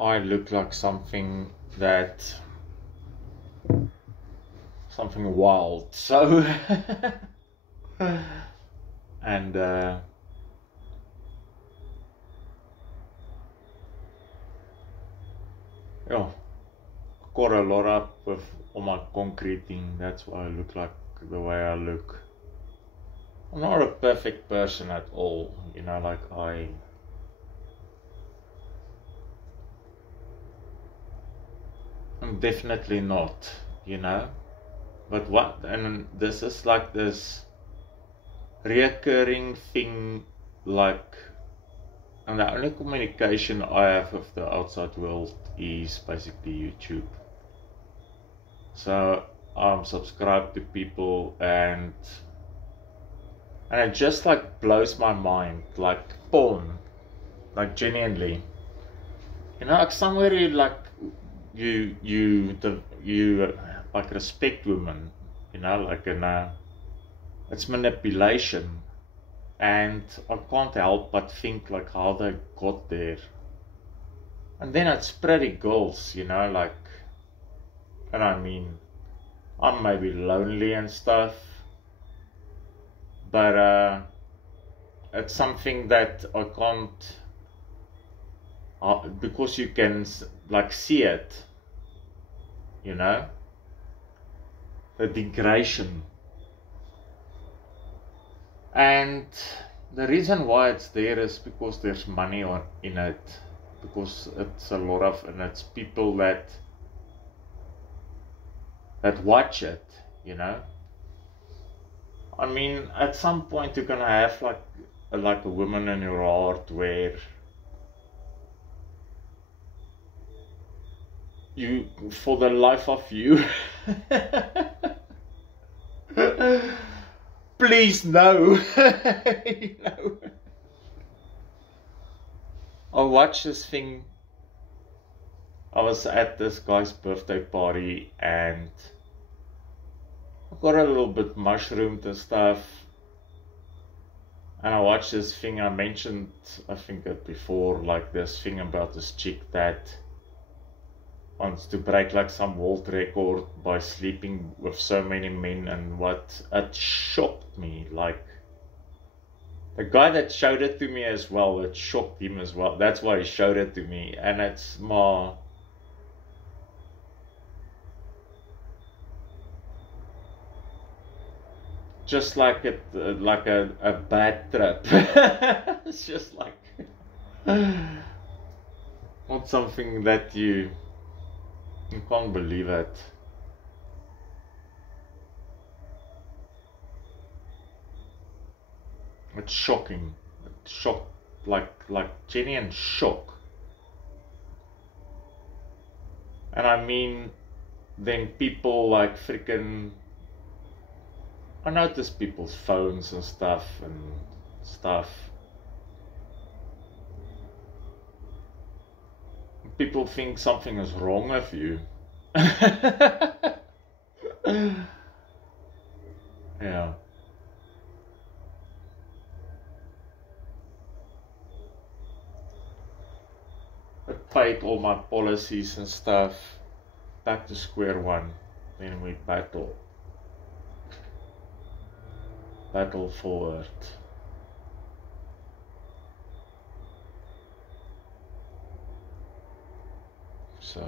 I look like something wild. So, and yeah, got a lot up with all my concreting. That's why I look like the way I look. I'm not a perfect person at all, like I'm definitely not, But and this is like this reoccurring thing, like, and the only communication I have with the outside world is basically YouTube. So I'm subscribed to people, and it just like blows my mind, like porn, like genuinely, like somewhere like you like respect women, like it's manipulation, and I can't help but think like how they got there. And then it's pretty girls, like, and I mean, I'm maybe lonely and stuff, but it's something that I can't, because you can like see it, the degradation. And the reason why it's there is because there's money in it, because it's a lot of, and it's people that watch it, I mean, at some point you're gonna have like a woman in your heart where you, for the life of you, please no. I watched this thing. I was at this guy's birthday party and I got a little bit mushroomed and stuff, and I watched this thing. I mentioned, I think it before, like this thing about this chick that wants to break like some world record by sleeping with so many men, and what it shocked me, like the guy that showed it to me as well, it shocked him as well. That's why he showed it to me, and it's more just like like a bad trip. It's just like not something that you can't believe it. It's shocking. It's shock, like genuine shock. And I mean, then people like freaking, I notice people's phones and stuff. People think something is wrong with you. Yeah. I paid all my policies and stuff. Back to square one. Then we battle forward. So